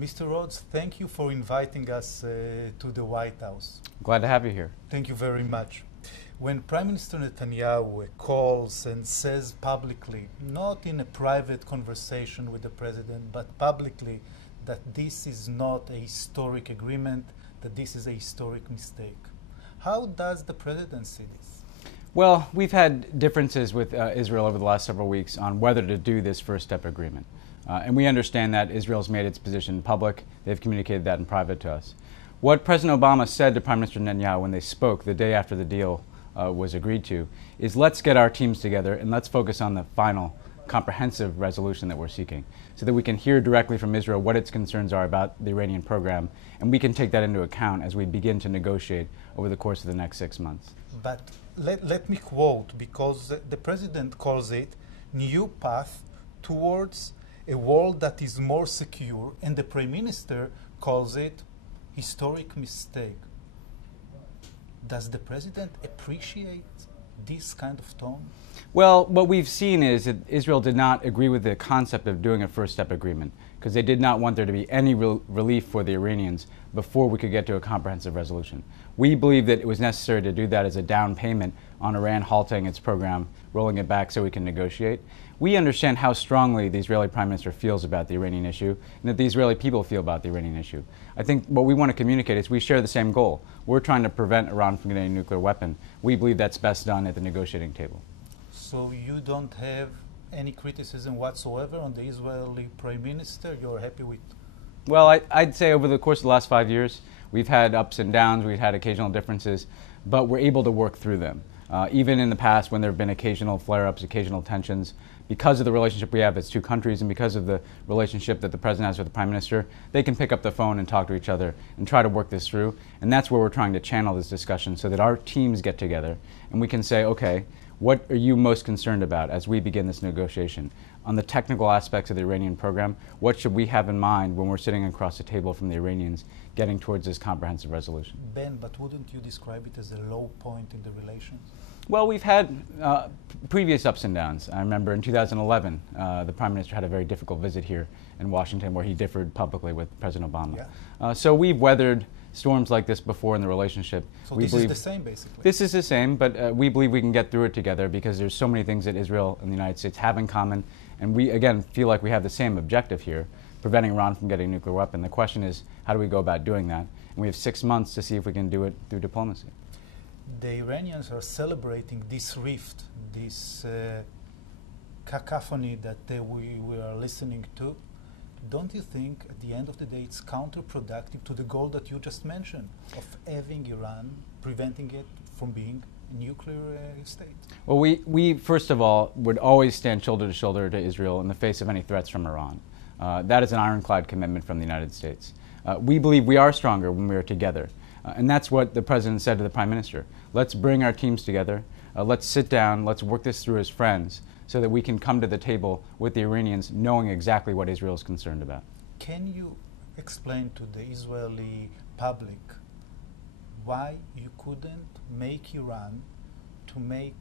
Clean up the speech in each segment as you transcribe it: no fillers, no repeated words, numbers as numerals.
Mr. Rhodes, thank you for inviting us to the White House. Glad to have you here. Thank you very much. When Prime Minister Netanyahu calls and says publicly, not in a private conversation with the President, but publicly, that this is not a historic agreement, that this is a historic mistake, how does the President see this? Well, we've had differences with Israel over the last several weeks on whether to do this first step agreement. And we understand that Israel's made its position public. They've communicated that in private to us. What President Obama said to Prime Minister Netanyahu when they spoke the day after the deal was agreed to is, let's get our teams together and let's focus on the final comprehensive resolution that we're seeking so that we can hear directly from Israel what its concerns are about the Iranian program, and we can take that into account as we begin to negotiate over the course of the next 6 months. But let me quote, because the President calls it new path towards a world that is more secure, and the Prime Minister calls it historic mistake. Does the President appreciate this kind of tone? Well, what we've seen is that Israel did not agree with the concept of doing a first step agreement because they did not want there to be any relief for the Iranians before we could get to a comprehensive resolution. We believe that it was necessary to do that as a down payment on Iran halting its program, rolling it back so we can negotiate. We understand how strongly the Israeli Prime Minister feels about the Iranian issue and that the Israeli people feel about the Iranian issue. I think what we want to communicate is we share the same goal. We're trying to prevent Iran from getting a nuclear weapon. We believe that's best done at the negotiating table. So you don't have any criticism whatsoever on the Israeli Prime Minister? You're happy with? Well, I'd say over the course of the last 5 years, we've had ups and downs, we've had occasional differences, but we're able to work through them. Even in the past when there have been occasional flare-ups, occasional tensions, because of the relationship we have as two countries and because of the relationship that the President has with the Prime Minister, they can pick up the phone and talk to each other and try to work this through. And that's where we're trying to channel this discussion so that our teams get together and we can say, okay, what are you most concerned about as we begin this negotiation? On the technical aspects of the Iranian program, what should we have in mind when we're sitting across the table from the Iranians getting towards this comprehensive resolution? Ben, but wouldn't you describe it as a low point in the relations? Well, we've had previous ups and downs. I remember in 2011, the Prime Minister had a very difficult visit here in Washington where he differed publicly with President Obama. Yeah. So we've weathered storms like this before in the relationship. So this is the same, basically? This is the same, but we believe we can get through it together because there's so many things that Israel and the United States have in common, and we, again, feel like we have the same objective here, preventing Iran from getting a nuclear weapon. The question is, how do we go about doing that? And we have 6 months to see if we can do it through diplomacy. The Iranians are celebrating this rift, this cacophony that we are listening to. Don't you think at the end of the day it's counterproductive to the goal that you just mentioned of having Iran, preventing it from being a nuclear state? Well, we first of all would always stand shoulder to shoulder to Israel in the face of any threats from Iran. That is an ironclad commitment from the United States. We believe we are stronger when we are together. And that's what the President said to the Prime Minister. Let's bring our teams together. Let's sit down. Let's work this through as friends so that we can come to the table with the Iranians knowing exactly what Israel is concerned about. Can you explain to the Israeli public why you couldn't make Iran to make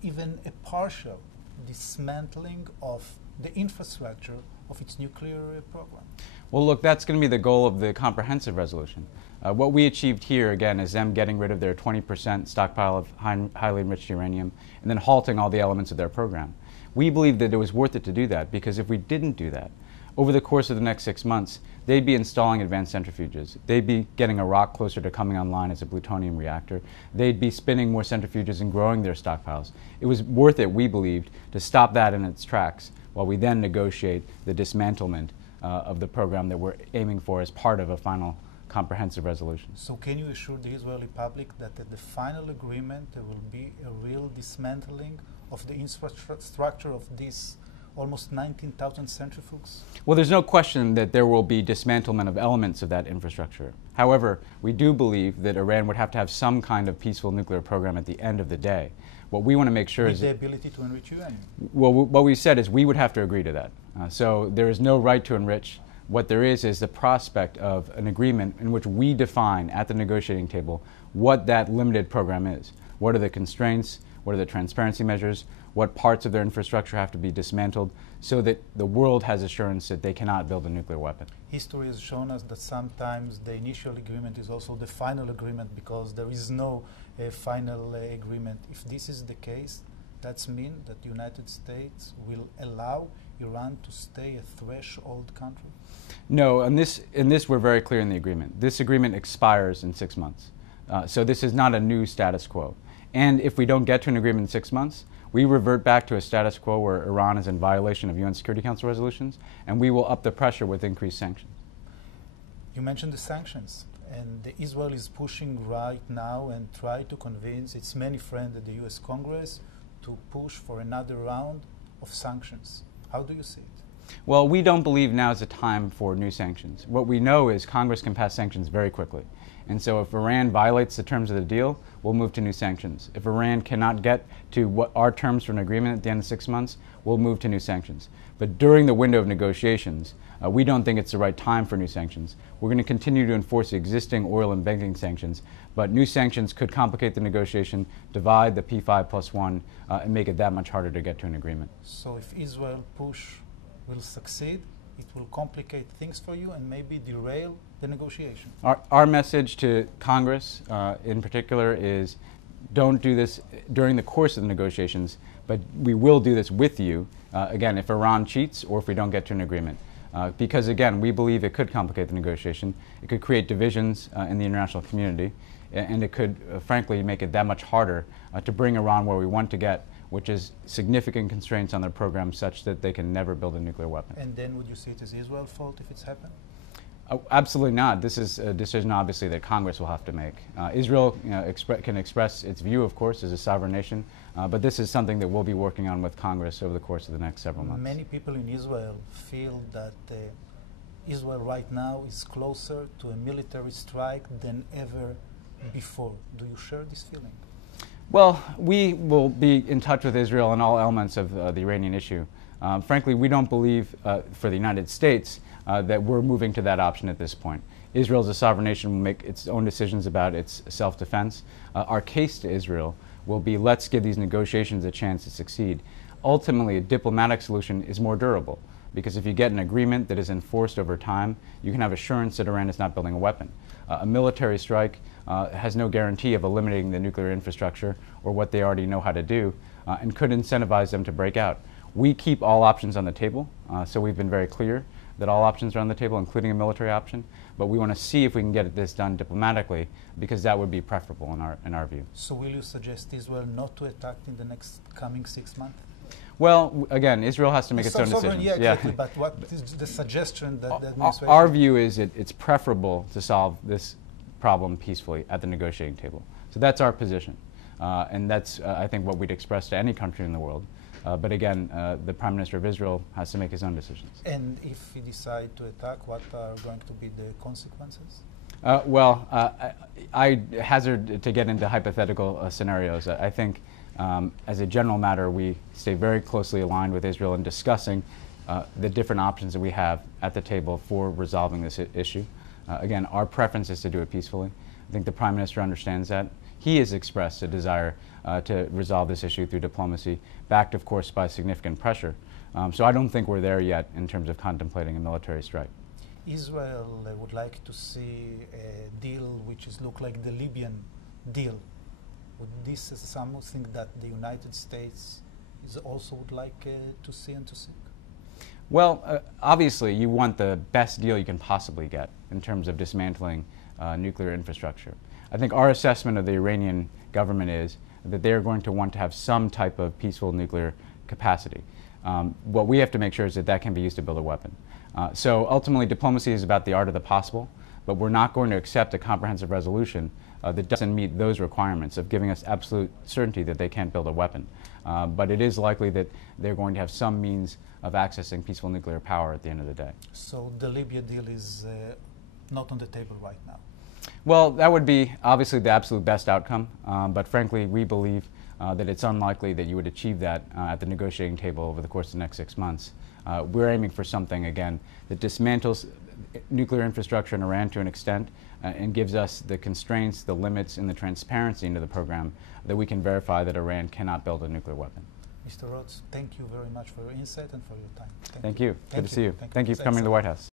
even a partial dismantling of the infrastructure of its nuclear program? Well, look, that's going to be the goal of the comprehensive resolution. What we achieved here, again, is them getting rid of their 20% stockpile of highly enriched uranium and then halting all the elements of their program. We believe that it was worth it to do that because if we didn't do that, over the course of the next 6 months, they'd be installing advanced centrifuges. They'd be getting Iraq closer to coming online as a plutonium reactor. They'd be spinning more centrifuges and growing their stockpiles. It was worth it, we believed, to stop that in its tracks while we then negotiate the dismantlement of the program that we're aiming for as part of a final comprehensive resolution. So can you assure the Israeli public that at the final agreement there will be a real dismantling of the infrastructure of these almost 19,000 centrifuges? Well, there's no question that there will be dismantlement of elements of that infrastructure. However, we do believe that Iran would have to have some kind of peaceful nuclear program at the end of the day. What we want to make sure is the ability to enrich uranium. Well, what we said is we would have to agree to that. So there is no right to enrich. What there is the prospect of an agreement in which we define at the negotiating table what that limited program is. What are the constraints? what are the transparency measures, what parts of their infrastructure have to be dismantled, so that the world has assurance that they cannot build a nuclear weapon. History has shown us that sometimes the initial agreement is also the final agreement, because there is no final agreement. If this is the case, that means that the United States will allow Iran to stay a threshold country? No, in this we're very clear in the agreement. This agreement expires in 6 months. So this is not a new status quo. And if we don't get to an agreement in 6 months, we revert back to a status quo where Iran is in violation of UN Security Council resolutions, and we will up the pressure with increased sanctions. You mentioned the sanctions, and Israel is pushing right now and try to convince its many friends at the US Congress to push for another round of sanctions. How do you see it? Well, we don't believe now is the time for new sanctions. What we know is Congress can pass sanctions very quickly. And so if Iran violates the terms of the deal, we'll move to new sanctions. If Iran cannot get to what our terms for an agreement at the end of 6 months, we'll move to new sanctions. But during the window of negotiations, we don't think it's the right time for new sanctions. We're going to continue to enforce the existing oil and banking sanctions, but new sanctions could complicate the negotiation, divide the P5+1, and make it that much harder to get to an agreement. So if Israel push will succeed, it will complicate things for you and maybe derail the negotiation. Our message to Congress in particular is don't do this during the course of the negotiations, but we will do this with you, again, if Iran cheats or if we don't get to an agreement. Because again, we believe it could complicate the negotiation, it could create divisions in the international community, and it could frankly make it that much harder to bring Iran where we want to get, which is significant constraints on their program such that they can never build a nuclear weapon. And then would you see it as Israel's fault if it's happened? Absolutely not. This is a decision, obviously, that Congress will have to make. Israel can express its view, of course, as a sovereign nation, but this is something that we'll be working on with Congress over the course of the next several months. Many people in Israel feel that Israel right now is closer to a military strike than ever before. Do you share this feeling? Well, we will be in touch with Israel on all elements of the Iranian issue. Frankly, we don't believe for the United States that we're moving to that option at this point. Israel as a sovereign nation will make its own decisions about its self-defense. Our case to Israel will be, let's give these negotiations a chance to succeed. Ultimately, a diplomatic solution is more durable, because if you get an agreement that is enforced over time, you can have assurance that Iran is not building a weapon. A military strike has no guarantee of eliminating the nuclear infrastructure or what they already know how to do, and could incentivize them to break out. We keep all options on the table, so we've been very clear that all options are on the table, including a military option, but we want to see if we can get this done diplomatically, because that would be preferable in our view. So will you suggest Israel not to attack in the next coming 6 months? Well, again, Israel has to make its own decisions. Yeah, exactly. But what is the suggestion that the administration... Our view is it's preferable to solve this problem peacefully at the negotiating table. So that's our position. And that's, I think, what we'd express to any country in the world. But again, the Prime Minister of Israel has to make his own decisions. And if he decides to attack, what are going to be the consequences? Well, I hazard to get into hypothetical scenarios. I think, as a general matter, we stay very closely aligned with Israel in discussing the different options that we have at the table for resolving this issue. Again, our preference is to do it peacefully. I think the Prime Minister understands that. He has expressed a desire to resolve this issue through diplomacy, backed, of course, by significant pressure. So I don't think we're there yet in terms of contemplating a military strike. Israel would like to see a deal which is look like the Libyan deal. Would this is something that the United States is also would like to see and to seek? Well, obviously, you want the best deal you can possibly get in terms of dismantling nuclear infrastructure. I think our assessment of the Iranian government is that they are going to want to have some type of peaceful nuclear capacity. What we have to make sure is that that can be used to build a weapon. So ultimately, diplomacy is about the art of the possible, but we're not going to accept a comprehensive resolution that doesn't meet those requirements of giving us absolute certainty that they can't build a weapon. But it is likely that they're going to have some means of accessing peaceful nuclear power at the end of the day. So the Libya deal is not on the table right now? Well, that would be obviously the absolute best outcome, but frankly, we believe that it's unlikely that you would achieve that at the negotiating table over the course of the next 6 months. We're aiming for something, again, that dismantles nuclear infrastructure in Iran to an extent, and gives us the constraints, the limits, and the transparency into the program that we can verify that Iran cannot build a nuclear weapon. Mr. Rhodes, thank you very much for your insight and for your time. Thank you. Good to see you. Thank you for coming to the White House.